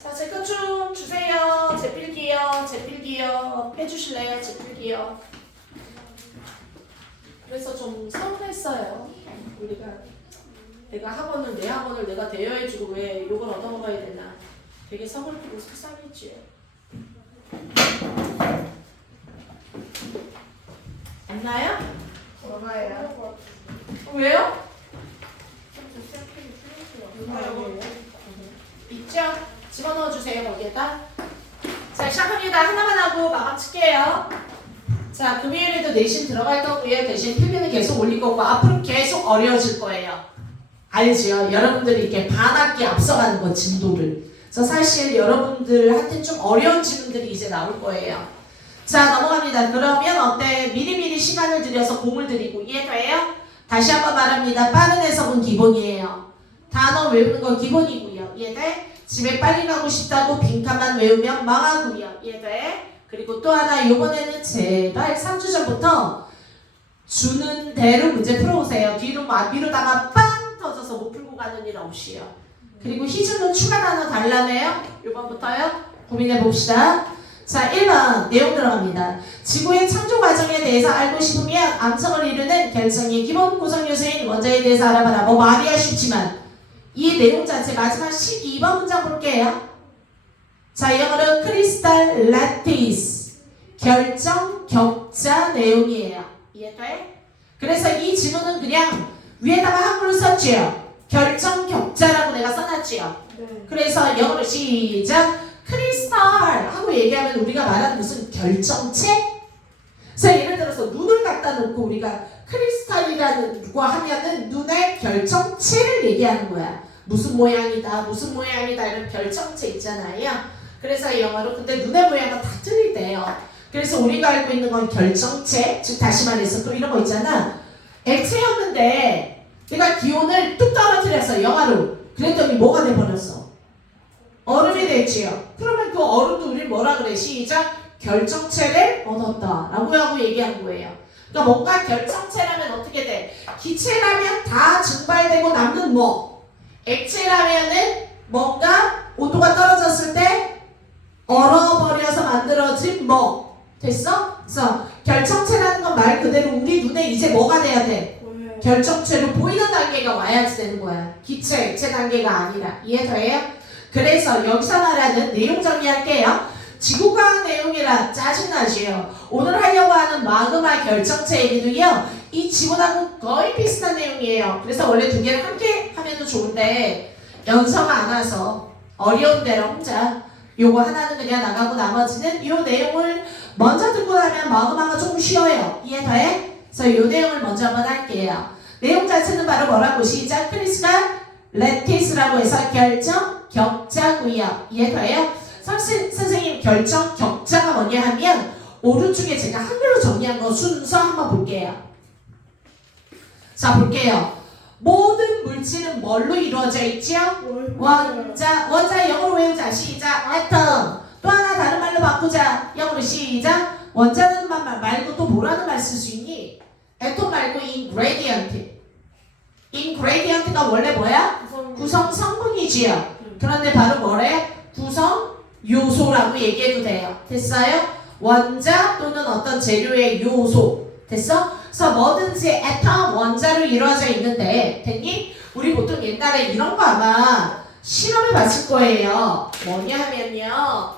자, 제 것 좀 주세요. 제필기요. 빼주실래요? 제필기요. 그래서 좀 서운했어요. 우리가 내가 내 학원을 내가 대여해주고 왜 욕을 얻어먹어야 되나. 되게 서글프고 속상했지요. 없나요? 뭐가요? 왜요? 뭐가요? 있죠? 집어넣어 주세요, 거기에다. 자, 시작합니다. 하나만 하고 마감 칠게요. 자, 금요일에도 내신 들어갈 거고요. 대신 필기는 계속 올릴 거고 앞으로 계속 어려워질 거예요. 알죠? 여러분들이 이렇게 반학기 앞서가는 거 진도를. 그래서 사실 여러분들한테 좀 어려운 질문들이 이제 나올 거예요. 자, 넘어갑니다. 그러면 어때? 미리미리 시간을 들여서 공을 들이고 이해돼요? 다시 한번 말합니다. 빠른 해석은 기본이에요. 단어 외우는 건 기본이고요. 이해돼? 집에 빨리 가고 싶다고 빈칸만 외우면 망하고요. 이해돼? 그리고 또 하나, 요번에는 제발 3주 전부터 주는 대로 문제 풀어오세요. 뒤로다가 빵 터져서 못 풀고 가는 일 없이요. 그리고 희준은 추가 단어 달라며요? 요번부터요? 고민해봅시다. 자, 1번 내용 들어갑니다. 지구의 창조 과정에 대해서 알고 싶으면 암성을 이루는 결정의 기본 구성 요소인 원자에 대해서 알아봐라. 뭐 말이야 쉽지만 이 내용 자체 마지막 12번 문장 볼게요. 자, 영어로 크리스탈 라티스 결정 격자 내용이에요. 이해돼? 그래서 이 지문은 그냥 위에다가 한글로 썼지요. 결정 격자라고 내가 써놨지요. 네. 그래서 영어로 시작. 크리스탈 하고 얘기하면 우리가 말하는 무슨 결정체? 그래서 예를 들어서 눈을 갖다 놓고 우리가 크리스탈이라는 거 하면은 눈의 결정체를 얘기하는 거야. 무슨 모양이다 이런 결정체 있잖아요. 그래서 영어로 근데 눈의 모양은 다 틀리대요. 그래서 우리가 알고 있는 건 결정체, 즉 다시 말해서 또 이런 거 있잖아. 액체였는데 내가 기온을 뚝 떨어뜨렸어 영화로. 그랬더니 뭐가 돼버렸어? 얼음이 됐지요. 그러면 그 얼음도 우리 뭐라 그래? 시작. 결정체를 얻었다 라고 하고 얘기한 거예요. 그러니까 뭔가 결정체라면 어떻게 돼? 기체라면 다 증발되고 남는 뭐? 액체라면은 뭔가 온도가 떨어졌을 때 얼어버려서 만들어진 뭐? 됐어? 그래서 결정체라는 건 말 그대로 우리 눈에 이제 뭐가 돼야 돼? 결정체로 보이는 단계가 와야지 되는 거야. 기체, 액체 단계가 아니라. 이해돼요? 그래서 여기서 말하는 내용 정리할게요. 지구과학 내용이라 짜증나지요. 오늘 하려고 하는 마그마 결정체 얘기도요. 이 지문하고 거의 비슷한 내용이에요. 그래서 원래 두 개를 함께 하면 좋은데 연서가 안 와서 어려운 대로 혼자 요거 하나는 그냥 나가고 나머지는 요 내용을 먼저 듣고 나면 마그마가 조금 쉬워요. 이해돼? 그래서 요 내용을 먼저 한번 할게요. 내용 자체는 바로 뭐라고 시작. 크리스탈 레티스라고 해서 결정 격자고요. 이해돼요? 선생님 결정 격자가 뭐냐 하면 오른쪽에 제가 한글로 정리한 거 순서 한번 볼게요. 자, 볼게요. 모든 물질은 뭘로 이루어져 있죠? 원자 영어로 외우자. 시작. atom. 또 하나 다른 말로 바꾸자. 영어로 시작. 원자는 말 말고 또 뭐라는 말 쓸 수 있니? atom 말고 ingredient. ingredient가 원래 뭐야? 구성 성분이지요. 그런데 바로 뭐래? 구성 요소라고 얘기해도 돼요. 됐어요? 원자 또는 어떤 재료의 요소. 됐어? 그래서 뭐든지 atom 원자로 이루어져 있는데 됐니? 우리 보통 옛날에 이런 거 아마 실험해 봤을 거예요. 뭐냐 하면요.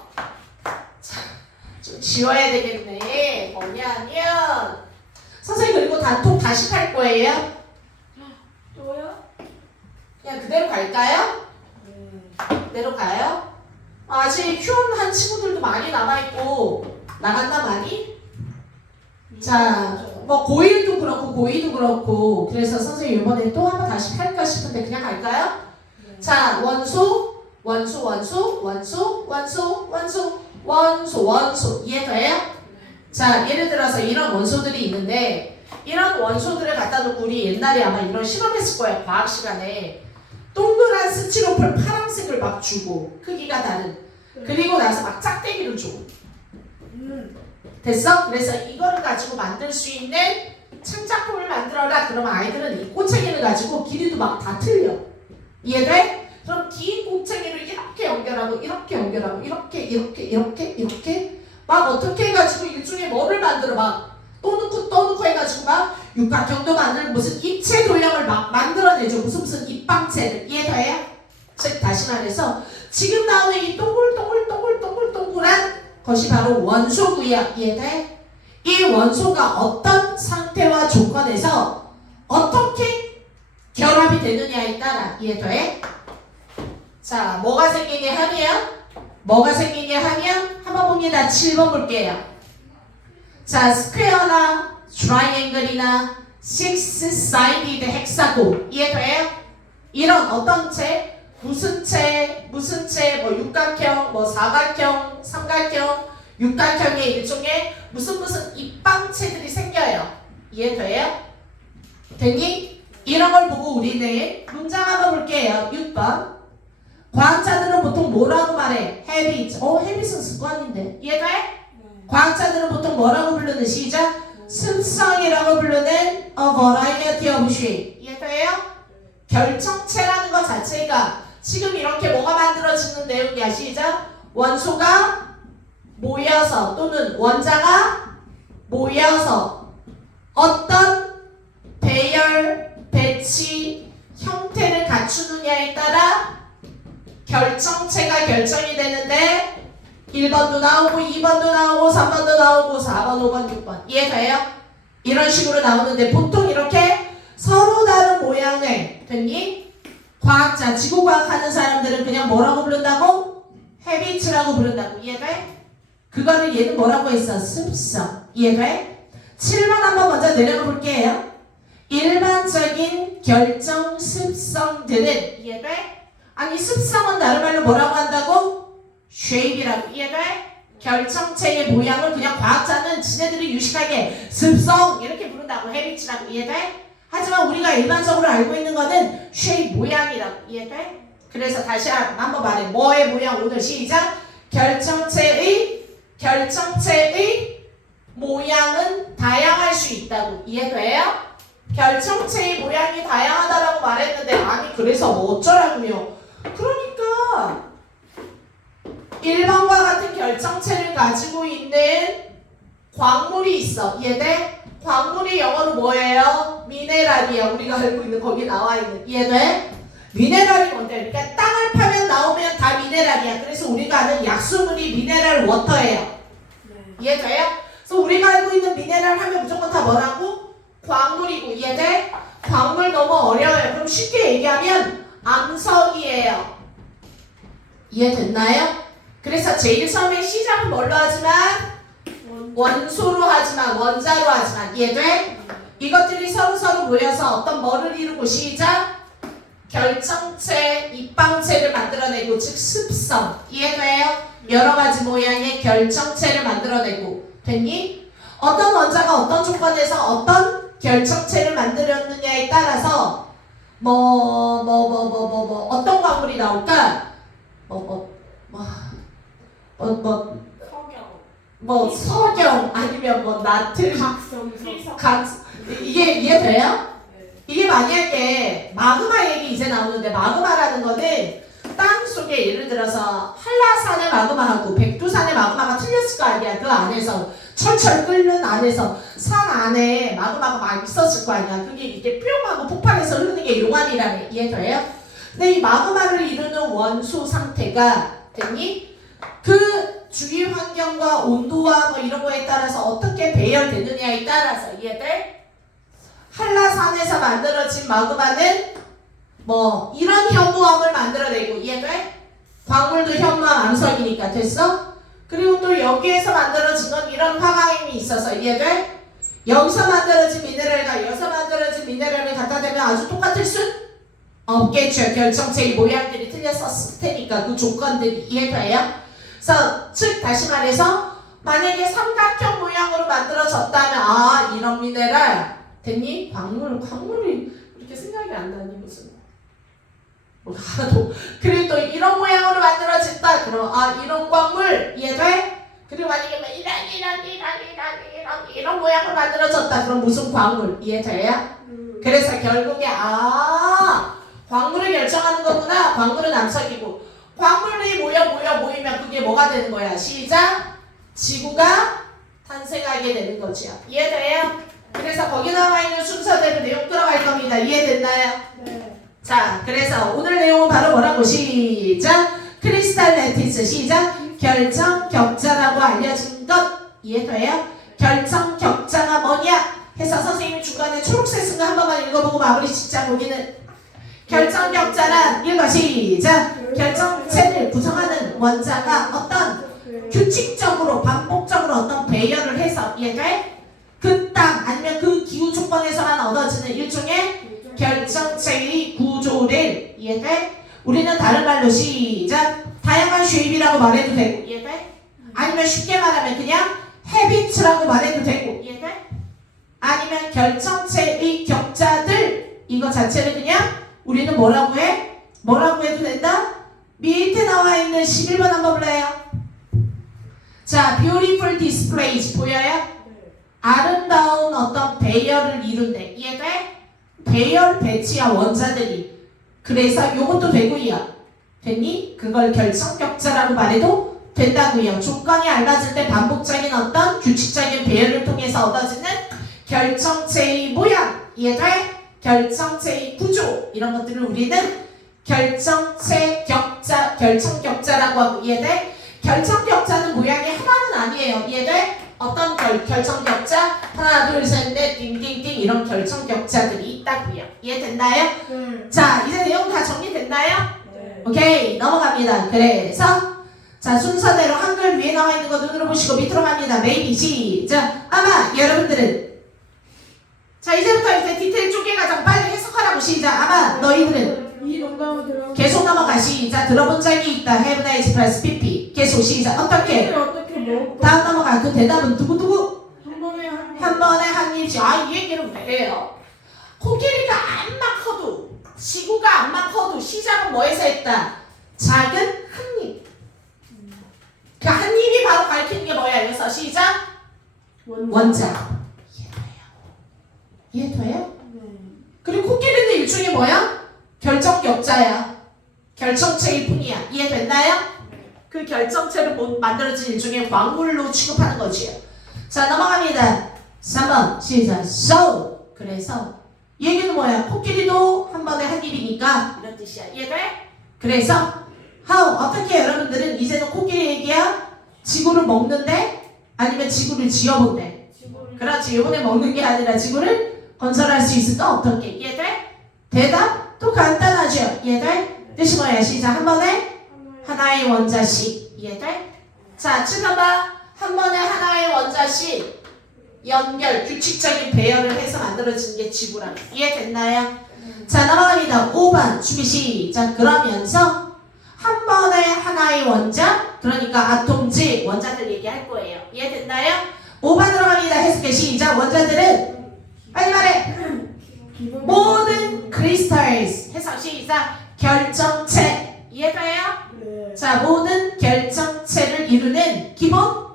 자, 좀 지워야 되겠네. 뭐냐 하면 선생님 그리고 단톡 다시 팔 거예요. 또요? 그냥 그대로 갈까요? 그대로 가요? 아직 휴원한 친구들도 많이 남아있고 나갔나 많이? 자, 뭐 고1도 그렇고 고2도 그렇고 그래서 선생님 이번에 또 한번 다시 할까 싶은데 그냥 갈까요? 자, 원소 이해돼요? 자, 예를 들어서 이런 원소들이 있는데 이런 원소들을 갖다 놓고 우리 옛날에 아마 이런 실험했을 거예요. 과학 시간에 동그란 스티로폴 파란색을 막 주고 크기가 다른 그리고 나서 막 짝대기를 줘. 됐어? 그래서 이거를 가지고 만들 수 있는 창작품을 만들어라. 그러면 아이들은 이 꼬챙이를 가지고 길이도 막 다 틀려. 이해돼? 그럼 긴 곡창이를 이렇게 연결하고 이렇게 연결하고 이렇게 막 어떻게 해가지고 일종의 뭐를 만들어 막 또 넣고 해가지고 막 육각형도 만들고 무슨 입체 도형을 막 만들어내죠. 무슨 입방체를. 이해돼요? 즉 다시 말해서 지금 나오는 이 동글동글한 것이 바로 원소고요. 이해돼? 이 원소가 어떤 상태와 조건에서 어떻게 결합이 되느냐에 따라. 이해돼? 자, 뭐가 생기냐 하면 한번 봅니다. 7번 볼게요. 자, 스퀘어나 트라이앵글이나 식스-사이디드 헥사곤. 이해돼요? 이런 어떤 체, 무슨 체, 뭐 육각형, 뭐 사각형, 삼각형, 육각형의 일종의 무슨 입방체들이 생겨요. 이해돼요? 됐니? 이런 걸 보고 우리는 문장 한번 볼게요. 6번. 과학자들은 보통 뭐라고 말해? habit. habit은 습관인데. 이해돼? 과학자들은 보통 뭐라고 부르는 시작? 습성이라고 부르는 a variety of shape. 이해돼요? 결정체라는 것 자체가 지금 이렇게 뭐가 만들어지는 내용이야. 시작. 원소가 모여서 또는 원자가 모여서 어떤 배열, 배치, 형태를 갖추느냐에 따라 결정체가 결정이 되는데 1번도 나오고 2번도 나오고 3번도 나오고 4번, 5번, 6번. 이해돼요? 이런 식으로 나오는데 보통 이렇게 서로 다른 모양을 됐니? 과학자, 지구과학 하는 사람들은 그냥 뭐라고 부른다고? 헤비츠라고 부른다고. 이해돼? 그거를 얘는 뭐라고 했어? 습성. 이해돼? 7번 한번 먼저 내려가 볼게요. 일반적인 결정 습성들은 이해돼? 아니 습성은 다른 말로 뭐라고 한다고? shape이라고. 이해돼? 결정체의 모양을 그냥 과학자는 지네들이 유식하게 습성 이렇게 부른다고. 헤비츠라고. 이해돼? 하지만 우리가 일반적으로 알고 있는 거는 shape 모양이라고. 이해돼? 그래서 다시 한번 말해. 뭐의 모양? 오늘 시작. 결정체의 모양은 다양할 수 있다고. 이해돼요? 결정체의 모양이 다양하다라고 말했는데 아니 그래서 뭐 어쩌라고요? 그러니까 1번과 같은 결정체를 가지고 있는 광물이 있어. 이해돼? 광물이 영어로 뭐예요? 미네랄이야. 우리가 알고 있는 거기 나와 있는. 이해돼? 미네랄이 뭔데? 그러니까 땅을 파면 나오면 다 미네랄이야. 그래서 우리가 아는 약수물이 미네랄 워터예요. 이해돼요? 그래서 우리가 알고 있는 미네랄 하면 무조건 다 뭐라고? 광물이고. 이해돼? 광물 너무 어려워요. 그럼 쉽게 얘기하면 암석이에요. 이해됐나요? 그래서 제일 처음에 시작은 뭘로 하지만? 원소로 하지만 원자로 하지만. 이해돼? 이것들이 서로 모여서 어떤 뭐를 이루고 시작? 결정체, 입방체를 만들어내고 즉 습성. 이해돼요? 여러가지 모양의 결정체를 만들어내고. 됐니? 어떤 원자가 어떤 조건에서 어떤 결정체를 만들었느냐에 따라서 어떤 광물이 나올까? 석영 아니면 나트륨 이게 이해돼요? 이게 만약에 마그마 얘기 이제 나오는데 마그마라는 거는 땅 속에 예를 들어서 한라산의 마그마하고 백두산의 마그마가 틀렸을 거 아니야. 그 안에서 철철 끓는 안에서 산 안에 마그마가 막 있었을 거 아니야. 그게 이렇게 뿅 하고 폭발해서 흐르는 게 용암이라네. 이해돼요? 근데 이 마그마를 이루는 원소 상태가 됐니? 그 주위 환경과 온도와 뭐 이런 거에 따라서 어떻게 배열되느냐에 따라서. 이해돼? 한라산에서 만들어진 마그마는 뭐 이런 현무암을 만들어내고. 이해돼? 광물도 현무암 암석이니까. 됐어? 그리고 또 여기에서 만들어진 건 이런 화강임이 있어서. 이해돼? 여기서 만들어진 미네랄과 여기서 만들어진 미네랄을 갖다 대면 아주 똑같을 순 없겠죠. 결정체의 모양들이 틀렸었을 테니까 그 조건들이. 이해돼요? 그래서 즉 다시 말해서 만약에 삼각형 모양으로 만들어졌다면 이런 미네랄 됐니? 광물이 이렇게 생각이 안 나니 무슨 하나도. 그리고 또 이런 모양으로 만들어진다. 그럼 이런 광물. 이해돼? 그리고 만약에 이런 모양으로 만들어졌다. 그럼 무슨 광물. 이해돼요? 그래서 결국에 광물을 결정하는 거구나. 광물은 암석이고 광물이 모이면 그게 뭐가 되는 거야? 시작. 지구가 탄생하게 되는 거죠. 이해돼요? 그래서 거기 나와 있는 순서대로 내용 들어갈 겁니다. 이해됐나요? 네. 자, 그래서 오늘 내용은 바로 뭐라고? 시작. 크리스탈 레티스. 시작. 결정 격자라고 알려진 것. 이해돼요? 결정 격자가 뭐냐? 해서 선생님이 중간에 초록색 쓴 거 한 번만 읽어보고 마무리 짓자. 보기는 결정 격자란 읽어. 시작. 결정체를 구성하는 원자가 어떤 규칙적으로 반복적으로 어떤 배열을 해서 이해돼? 그 땅 아니면 그 기후 조건에서만 얻어지는 일종의 결정체의 구조를 이해돼? 우리는 다른 말로 시작. 다양한 쉐입이라고 말해도 되고 이해돼? 아니면 쉽게 말하면 그냥 헤비트라고 말해도 되고 이해돼? 아니면 결정체의 격자들 이거 자체를 그냥 우리는 뭐라고 해? 뭐라고 해도 된다? 밑에 나와 있는 11번 한번 볼래요? 자, beautiful displays 보여요? 아름다운 어떤 배열을 이룬대. 이해돼? 배열 배치야 원자들이. 그래서 요것도 되고요. 됐니? 그걸 결정격자라고 말해도 된다고요. 조건이 알맞을 때 반복적인 어떤 규칙적인 배열을 통해서 얻어지는 결정체의 모양. 이해돼? 결정체의 구조. 이런 것들을 우리는 결정체 격자, 결정격자라고 하고 이해돼? 결정격자는 모양이 하나는 아니에요. 이해돼? 어떤 결정격자? 하나, 둘, 셋, 넷, 띵띵띵 이런 결정격자들이 있다고요. 이해됐나요? 네. 자, 이제 내용 다 정리됐나요? 네. 오케이, 넘어갑니다. 그래서 자, 순서대로 한글 위에 나와 있는 거 눈으로 보시고 밑으로 갑니다. maybe 시작. 아마 여러분들은 자, 이제부터 이제 디테일 쪽에 가장 빨리 해석하라고 시작. 아마 너희들은 이 농담을 들어. 계속 넘어가. 시작. 들어본 적이 있다. have not expressed pp. 계속 시작. 어떻게? 어떻게 뭐? 다음 넘어가. 그 대답은 두구두구? 한 번에 한 한 번에 한 입씩. 아, 이 얘기는 왜 해요? 코끼리가 암만 커도 지구가 암만 커도 시작은 뭐에서 했다? 작은 한 입. 그 한 입이 바로 가리키는 게 뭐야? 여기서 시작. 원자. 이해돼요? 네. 그리고 코끼리는 일종의 뭐야? 결정격자야. 결정체일 뿐이야. 이해됐나요? 그 결정체를 만들어진 일종의 광물로 취급하는 거지요. 자, 넘어갑니다. 3번 시작. So 그래서 얘기는 뭐야? 코끼리도 한 번에 한 입이니까 이런 뜻이야. 이해돼? 그래서 how 어떻게 여러분들은 이제는 코끼리 얘기야? 지구를 먹는데 아니면 지구를 지어본대. 그렇지. 이번에 먹는 게 아니라 지구를 건설할 수 있을까? 어떻게? 이해돼? 대답? 또 간단하죠. 이해돼? 뜻이 뭐야? 시작. 한 번에 하나의 원자씩. 이해돼? 자, 7번 봐. 한 번에 하나의 원자씩 연결, 규칙적인 배열을 해서 만들어지는 게 지구라. 이해됐나요? 자, 넘어갑니다. 5번 준비 시작. 그러면서 한 번에 하나의 원자, 그러니까 아톰즈, 원자들 얘기할 거예요. 이해됐나요? 5번 들어갑니다. 해석해 시작. 원자들은 빨리 말해. 모든 크리스탈스. 해석 시작. 결정체. 이해돼요? 네. 자, 모든 결정체를 이루는 기본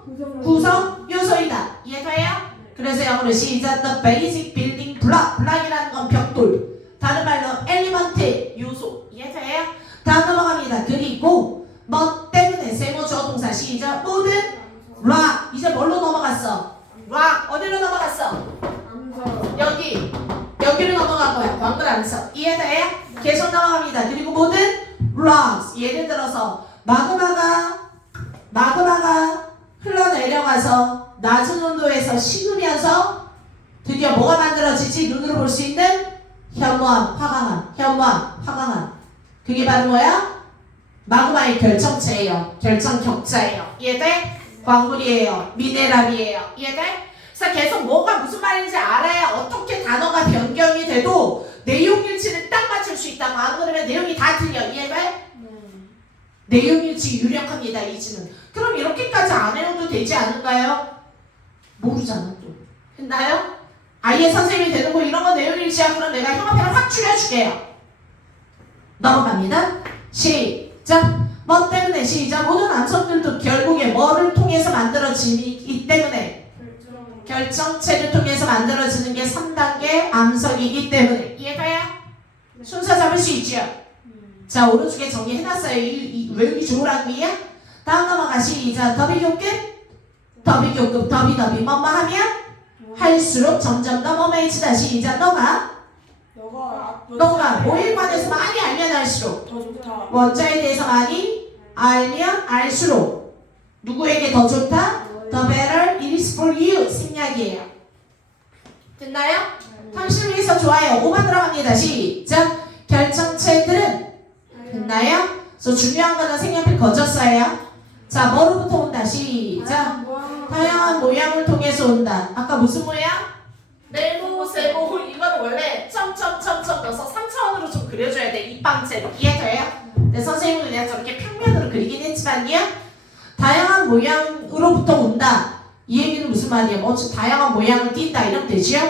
구성 요소이다. 이해돼요? 그래서 영어로 시작. The basic building block. block이라는 건 벽돌. 다른 말로 element 요소. 이해돼요? 다음 넘어갑니다. 그리고 뭐 때문에 세모주어 동사 시작. 모든 rock. 이제 뭘로 넘어갔어? rock. 어디로 넘어갔어? 여기로 넘어간 거야. 광물 암석. 이해돼요? 계속 넘어갑니다. 그리고 모든 rocks. 예를 들어서 마그마가 흘러내려가서 낮은 온도에서 식으면서 드디어 뭐가 만들어지지? 눈으로 볼 수 있는 현무암, 화강암. 그게 바로 뭐야? 마그마의 결정체예요. 결정격자예요. 이해돼? 광물이에요. 미네랄이에요. 이해돼? 그래서 계속 뭐가 무슨 말인지 알아야 어떻게 단어가 변경이 돼도 내용 일치를 딱 맞출 수 있다고. 안 그러면 내용이 다 틀려. 이해돼? 내용 일치 유력합니다. 이지는. 그럼 이렇게까지 안 해도 되지 않을까요? 모르잖아 또. 했나요? 아예 선생님이 되는 거 이런 거 내용 일치야. 그럼 내가 형아표를 확 줄여줄게요. 넘어갑니다. 시작. 뭐 때문에 시작. 모든 암석들도 결국에 뭐를 통해서 만들어지기 때문에 결정체를 통해서 만들어지는 게 3단계 암석이기 때문에. 이해가요? 순서 잡을 잡을 수 있죠? 자, 오른쪽에 정리해놨어요. 외우기 좋으라고요. 다음 넘어가 시작. 더비 교급, 더비 교급, 더비 뭐뭐 하면 할수록 점점 더 뭐뭐해지다. 시작. 너가 뭐에 관해서 많이 알면 알수록 더 좋다. 원자에 대해서 많이 알면 알수록 누구에게 더 좋다? The better it is for you. 생략이에요. 됐나요? 당신을 위해서 좋아요. 5번 들어갑니다. 시작. 결정체들은 됐나요? 그래서 중요한 거는 색연필 거졌어요. 자, 뭐로부터 온다. 시작. 다양한 모양을 통해서 온다. 아까 무슨 모양? 네모, 세모. 이거는 원래 점점점점 넣어서 3차원으로 좀 그려줘야 돼. 입방체로. 이해돼요? 네, 선생님은 그냥 저렇게 평면으로 그리긴 했지만요. 다양한 모양으로부터 온다. 이 얘기는 무슨 말이에요? 뭐 다양한 모양을 띈다 이러면 되지요?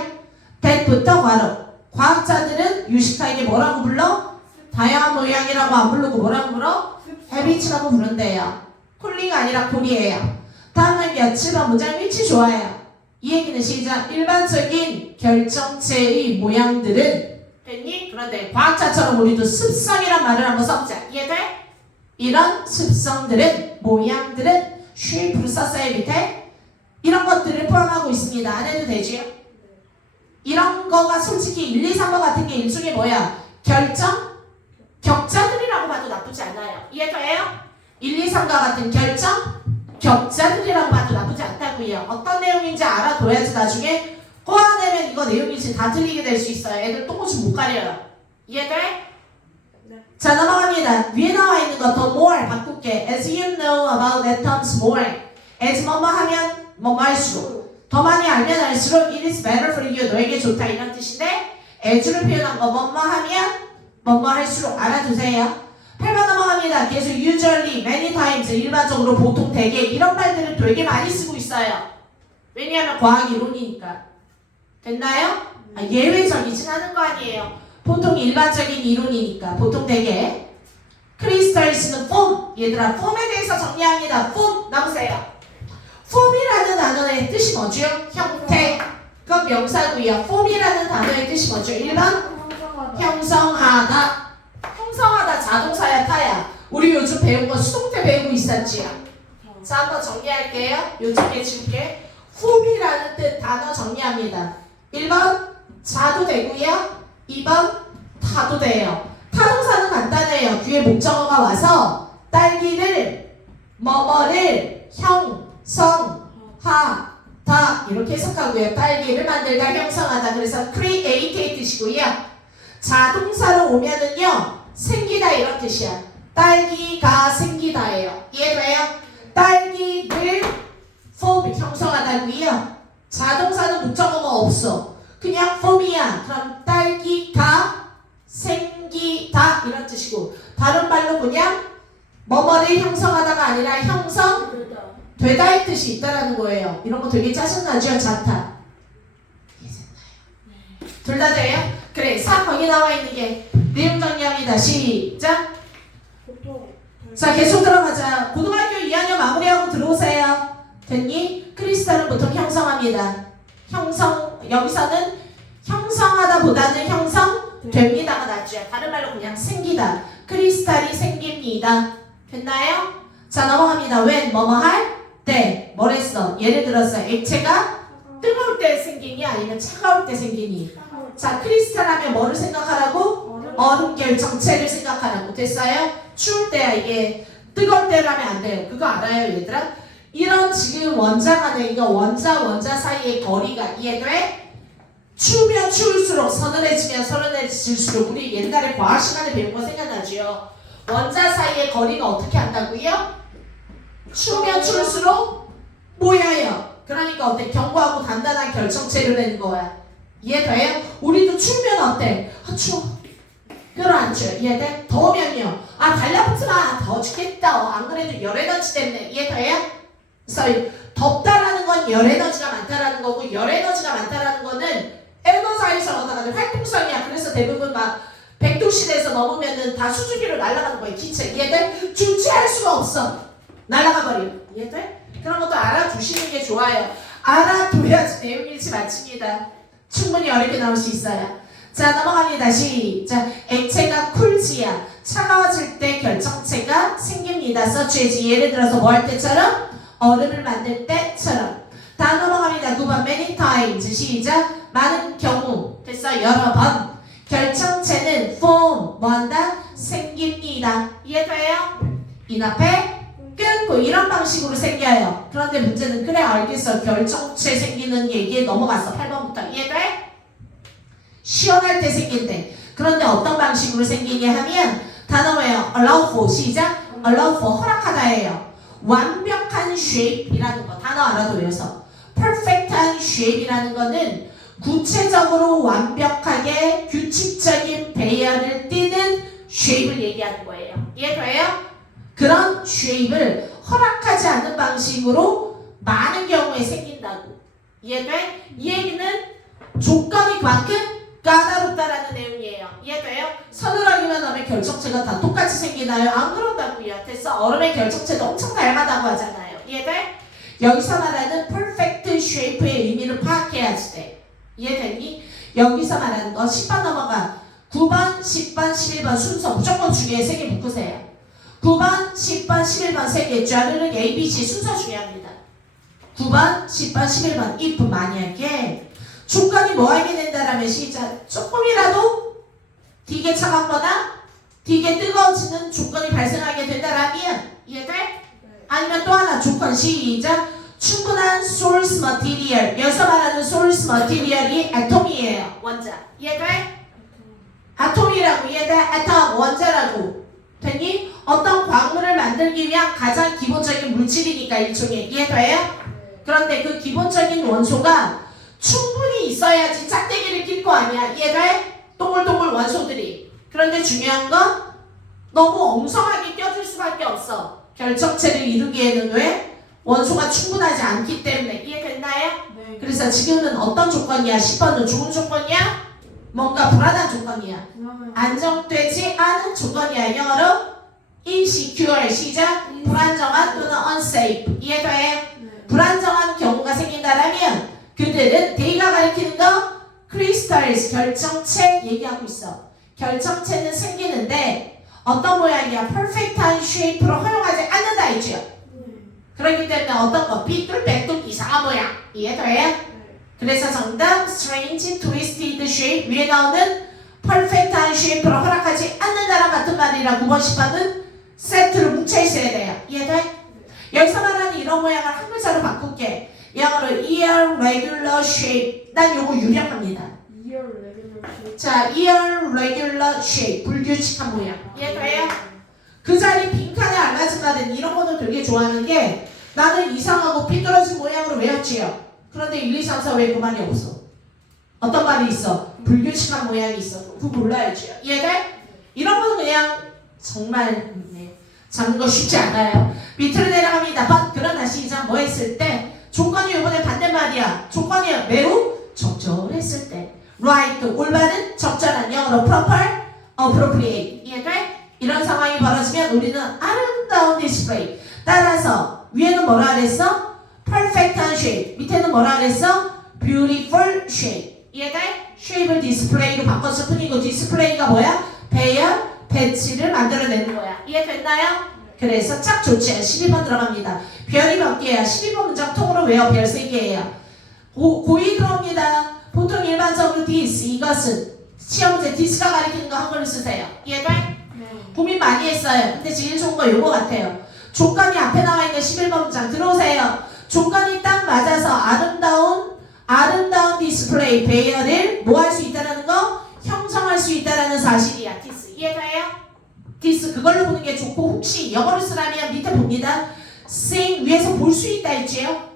that부터 괄호. 과학자들은 유식하게 뭐라고 불러? 다양한 모양이라고 안 부르고 뭐라고 불러? 해비치라고 부른대요. 콜리가 아니라 콜이에요. 다음은 몇 7번 문장 위치 좋아요. 이 얘기는 시작. 일반적인 결정체의 모양들은 됐니? 그런데 과학자처럼 우리도 습성이란 말을 한번 써보자. 이해돼? 이런 습성들은 모양들은 쉐이프로 썼어요. 밑에 이런 것들을 포함하고 있습니다. 안 해도 되지요? 이런 거가 솔직히 1, 2, 3번 같은 게 일종의 뭐야? 격자들이라고 봐도 나쁘지 않아요. 이해돼요? 1, 2, 3과 같은 격자들이라고 봐도 나쁘지 않다고요. 어떤 내용인지 알아둬야지 나중에 꼬아내면 이거 내용인지 다 틀리게 될 수 있어요. 애들 똥꼬치 못 가려요. 이해돼? 네. 자, 넘어갑니다. 위에 나와 있는 거 더 more 바꿀게. As you know about atoms more. as 뭐뭐 하면 뭐뭐 할수록 더 많이 알면 알수록 it is better for you. 너에게 좋다 이런 뜻인데 as를 표현한 거 뭐뭐 하면 뭐뭐 할수록 알아두세요. 8번 넘어갑니다. 계속 usually, many times, 일반적으로 보통 대개 이런 말들을 되게 많이 쓰고 있어요. 왜냐하면 과학 이론이니까. 됐나요? 예외적이진 않은 거 아니에요. 보통 일반적인 이론이니까 보통 대개 크리스탈스는 폼. 얘들아 폼에 대해서 정리합니다. 폼 나오세요. 폼이라는 단어의 뜻이 뭐죠? 형태. 그건 명사고요. 폼이라는 단어의 뜻이 뭐죠? 1번 형성하다. 형성하다 자동사야 타야. 우리 요즘 배운 거 수동태 배우고 있었지요. 자, 한번 정리할게요. 요즘에 지울게. 폼이라는 뜻 단어 정리합니다. 1번 자도 되고요. 2번 타도 돼요. 타동사는 간단해요. 뒤에 목적어가 와서 딸기를 뭐뭐를 형성하다 이렇게 해석하고요. 딸기를 만들다 형성하다. 그래서 create의 뜻이고요. 자동사로 오면은요 생기다 이런 뜻이야. 딸기가 생기다예요. 이해돼요? 딸기를 form 형성하다고요. 자동사는 목적어가 없어. 그냥 form이야. 그럼 딸기가 생기다 이런 뜻이고 다른 말로 그냥 뭐뭐를 형성하다가 아니라 형성되다의 뜻이 있다라는 거예요. 이런 거 되게 짜증나죠? 자타. 둘 다 돼요? 그래, 4 거기 나와 있는 게 내용 정리합니다. 시작. 자, 계속 들어가자. 고등학교 2학년 마무리하고 들어오세요. 됐니? 크리스탈은 보통 형성합니다. 여기서는 형성하다 보다는 형성됩니다가 낫죠. 다른 말로 그냥 생기다. 크리스탈이 생깁니다. 됐나요? 자, 넘어갑니다. when 뭐뭐 할 때 뭐랬어? 예를 들어서 액체가 뜨거울 때 생기니 아니면 차가울 때 생기니. 자, 크리스탈 하면 뭐를 생각하라고? 얼음 결정체를 생각하라고. 됐어요? 추울 때야. 이게 뜨거울 때라면 안 돼요. 그거 알아요 얘들아? 이런 지금 원자 간에 이거 원자 사이의 거리가 이해돼? 추우면 추울수록 서늘해지면 서늘해질수록 우리 옛날에 과학 시간에 배운 거 생각나죠? 원자 사이의 거리가 어떻게 한다고요? 추우면 추울수록 모여요. 그러니까 어때? 견고하고 단단한 결정체를 내는 거야. 이해돼요? 우리도 추우면 어때? 아 추워. 끌어안죠. 이해돼? 더우면요. 아 달라붙지 마. 더워 죽겠다. 안 그래도 열에너지 때문에. 이해돼요? 그래서 덥다라는 건 열에너지가 많다라는 거고 열에너지가 많다라는 거는 에너사이에서 얻어가는 활동성이야. 그래서 대부분 막 100도씨에서 넘으면은 다 수증기로 날아가는 거예요. 기체. 이해돼? 주체할 수가 없어. 날아가 버려. 이해돼? 그런 것도 알아두시는 게 좋아요. 알아둬야지 내용 일치 맞춥니다. 충분히 어렵게 나올 수 있어요. 자, 넘어갑니다. 시작. 액체가 쿨지야. 차가워질 때 결정체가 생깁니다. such as 예를 들어서 뭐 할 때처럼? 얼음을 만들 때처럼. 다음 넘어갑니다. 9번 many times. 시작. 많은 경우. 됐어. 여러 번. 결정체는 form 뭐한다? 생깁니다. 이해돼요? 인 앞에 끊고 이런 방식으로 생겨요. 그런데 문제는 그래 알겠어. 결정체 생기는 얘기에 넘어갔어. 8번부터. 이해돼? 시원할 때 생긴대. 그런데 어떤 방식으로 생기냐 하면 단어예요. allow for. 시작. allow for 허락하다예요. 완벽한 shape이라는 거 단어 알아도 외워서. perfect한 shape이라는 거는 구체적으로 완벽하게 규칙적인 배열을 띠는 shape을 얘기하는 거예요. 이해돼요? 그런 shape을 허락하지 않는 방식으로 많은 경우에 생긴다고. 이해돼? 이 얘기는 조건이 그만큼 까다롭다라는 내용이에요. 이해돼요? 서늘하기만 하면 결정체가 다 똑같이 생기나요? 안 그런다고요. 됐어? 얼음의 결정체도 엄청 다양하다고 하잖아요. 이해돼? 여기서 말하는 perfect shape의 의미를 파악해야지 돼. 이해되니? 여기서 말하는 거 10번 넘어가. 9번, 10번, 11번 순서 무조건 중요해. 3개 묶으세요. 9번, 10번, 11번 3개 좌르륵 A, B, C 순서 중요합니다. 9번, 10번, 11번 if 만약에 조건이 뭐 하게 된다라면 시작. 조금이라도 되게 차갑거나 되게 뜨거워지는 조건이 발생하게 된다라면 이해돼? 아니면 또 하나 조건 시작. 충분한 source material. 여기서 말하는 source material이 atom이에요. 원자. 이해돼? 아톰이라고. 이해돼? atom 원자라고. 되니? 어떤 광물을 만들기 위한 가장 기본적인 물질이니까 일종의. 이해돼요? 그런데 그 기본적인 원소가 충분히 있어야지 짝대기를 낄 거 아니야. 이해돼? 동글동글 원소들이. 그런데 중요한 건 너무 엉성하게 껴줄 수밖에 없어. 결정체를 이루기에는 왜? 원소가 충분하지 않기 때문에. 이해됐나요? 네. 그래서 지금은 어떤 조건이야? 10번은 좋은 조건이야? 뭔가 불안한 조건이야. 안정되지 않은 조건이야. 영어로 insecure. 시작. 불안정한 또는 unsafe. 이해돼요? 불안정한 경우가 생긴다라면 그들은 데이가 가리키는 거 crystals 결정체 얘기하고 있어. 결정체는 생기는데 어떤 모양이야? perfect한 shape로 허용하지 않는다 있죠. 그렇기 때문에 어떤 거 삐뚤빼뚤 이상한 모양. 이해돼요? 그래서 정답 strange twisted shape 위에 나오는 perfect한 shape로 허락하지 않는다랑 같은 말이라 9번 10번은 세트로 뭉쳐있어야 돼요. 이해돼? 여기서 말하는 이런 모양을 한 글자로 바꿀게. 영어로 irregular shape. 난 요거 유력합니다. 자, irregular shape. 불규칙한 모양. 이해돼요? 그 자리 빈칸에 알맞은 말은 이런 거는 되게 좋아하는 게 나는 이상하고 삐뚤어진 모양으로 외웠지요. 그런데 1, 2, 3, 4 왜 그 말이 없어? 어떤 말이 있어? 불규칙한 모양이 있어. 그거 몰라야지요. 이해돼? 이런 거는 그냥 정말 잡는 거 쉽지 않아요. 밑으로 내려갑니다. 그러나 시작 뭐 했을 때 조건이 이번에 반대말이야. 조건이 매우 적절했을 때. right 올바른 적절한 영어로 proper, appropriate. 이해돼? 이런 상황이 벌어지면 우리는 아름다운 디스플레이. 따라서 위에는 뭐라 그랬어? perfect한 shape. 밑에는 뭐라 그랬어? beautiful shape. 이해돼? shape을 디스플레이로 바꿔서 뿐이고 디스플레이가 뭐야? 배열, 배치를 만들어내는 거야. 이해됐나요? 그래서 chắc 좋지. 12번 들어갑니다. 별이 몇 개야? 12번 문장 통으로 외워. 별 3개예요. 고의 들어옵니다. 보통 일반적으로 this, 이것은 시험 문제 this가 가리키는 거 한글로 쓰세요. 이해돼? 고민 많이 했어요. 근데 제일 좋은 거 요거 같아요. 조건이 앞에 나와 있는 11번 문장 들어오세요. 조건이 딱 맞아서 아름다운 디스플레이 배열을 뭐 할 수 있다라는 거? 형성할 수 있다라는 사실이야. this. 이해돼요? this 그걸로 보는 게 좋고 혹시 영어로 쓰라면 밑에 봅니다. sing 위에서 볼 수 있다 했지요?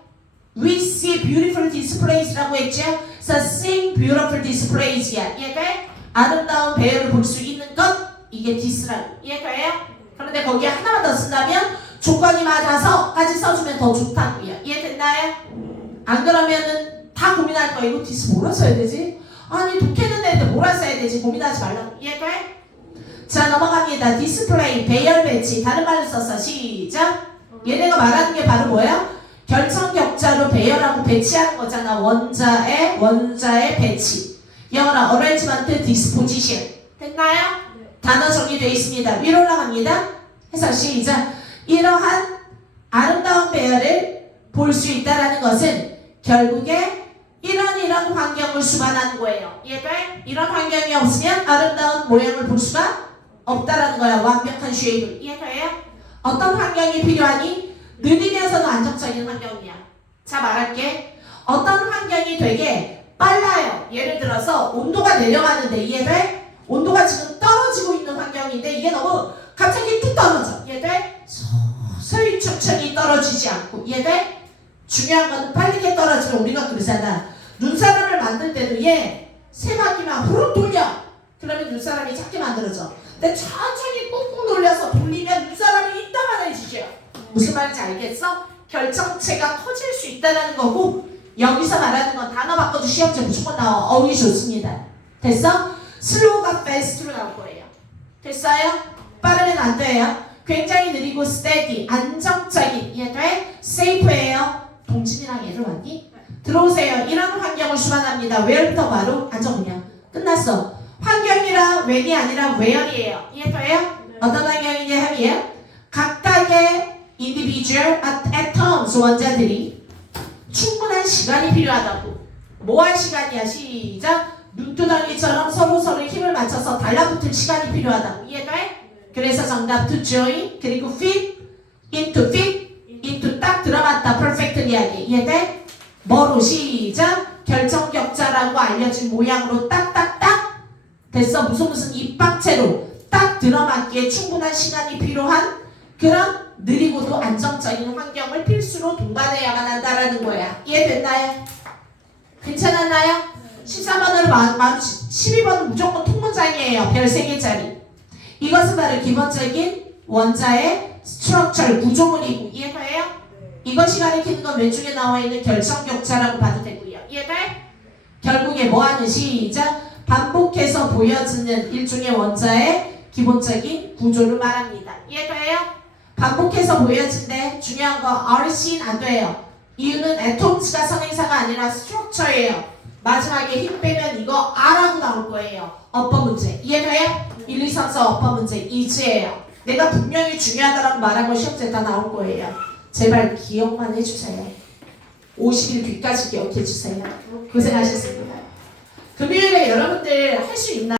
We see beautiful displays라고 했죠? 그래서 sing beautiful displays야. 이해돼? 아름다운 배열을 볼 수 있는 것 이게 this라고. 이해돼요? 그런데 거기에 하나만 더 쓴다면 조건이 맞아서까지 써주면 더 좋다고요. 이해됐나요? 안 그러면은 다 고민할 거야. 이거 this 뭐라 써야 되지? 아니 독해는 되는데 뭐라 써야 되지? 고민하지 말라고. 이해돼? 자 넘어갑니다. 디스플레이 배열 배치 다른 말을 썼어. 시작. 얘네가 말하는 게 바로 뭐야? 결정 격자로 배열하고 배치하는 거잖아. 원자의 배치. 영어로 arrangement, disposition. 됐나요? 단어 정리되어 있습니다. 위로 올라갑니다. 해서 시작. 이러한 아름다운 배열을 볼 수 있다라는 것은 결국에 이런 환경을 수반하는 거예요. 이해돼? 이런 환경이 없으면 아름다운 모양을 볼 수가 없다라는 거야. 완벽한 쉐입을. 이해돼요? 어떤 환경이 필요하니? 느리면서도 안정적인 환경이야. 자, 말할게. 어떤 환경이 되게 빨라요. 예를 들어서 온도가 내려가는데, 이해돼? 온도가 지금 떨어지고 있는 환경인데 이게 너무 갑자기 뚝 떨어져. 이해돼? 서서히 천천히 떨어지지 않고. 이해돼? 중요한 건 빠르게 떨어지면 우리가 그러잖아. 눈사람을 만들 때도 얘 세 바퀴만 후룩 돌려. 그러면 눈사람이 작게 만들어져. 근데 천천히 꾹꾹 눌려서 돌리면 눈사람이 이따만해지죠. 무슨 말인지 알겠어? 결정체가 커질 수 있다는 거고, 여기서 말하는 건 단어 바꿔도 시험지에 무조건 나와. 어휘 좋습니다. 됐어? 슬로우가 fast로 나올 거예요. 됐어요? 빠르면 안 돼요. 굉장히 느리고 steady, 안정적인. 이해돼? safe예요. 동진이랑 얘를 왔니? 들어오세요. 이런 환경을 수반합니다. where부터 바로 안정문이야. 끝났어. 환경이라 when이 아니라 where이에요. 이해돼요? 어떤 환경이냐 하면 각각의 individual atoms 원자들이 충분한 시간이 필요하다고. 뭐할 시간이야? 시작. 눈두덩이처럼 서로 힘을 맞춰서 달라붙을 시간이 필요하다고. 이해돼? 그래서 정답 to join 그리고 fit into 딱 들어갔다 perfectly 하게. 이해돼? 뭐로 시작. 결정격자라고 알려진 모양으로 딱딱딱 됐어. 무슨 입방체로 딱 들어맞기에 충분한 시간이 필요한 그런 느리고도 안정적인 환경을 필수로 동반해야만 한다라는 거야. 이해됐나요? 괜찮았나요? 13번으로 12번은 무조건 통문장이에요. 별 3개짜리. 이것은 바로 기본적인 원자의 스트럭처 구조물이고. 이해돼요? 이것이 가리키는 건 왼쪽에 나와 있는 결정격자라고 봐도 되고요. 이해돼? 결국에 뭐하는 시작. 반복해서 보여지는 일종의 원자의 기본적인 구조를 말합니다. 이해돼요? 반복해서 보여진대. 중요한 거 RC는 안 돼요. 이유는 atoms 선행사가 아니라 스트럭처예요. 마지막에 힘 빼면 이거 R라고 나올 거예요. 어법 문제. 이해돼요? 1, 2, 3, 4 어법 문제 이지예요. 내가 분명히 중요하다라고 말한 거 시험지에 다 나올 거예요. 제발 기억만 해주세요. 50일 뒤까지 기억해주세요. 고생하셨습니다. 금요일에 여러분들 할 수 있나요?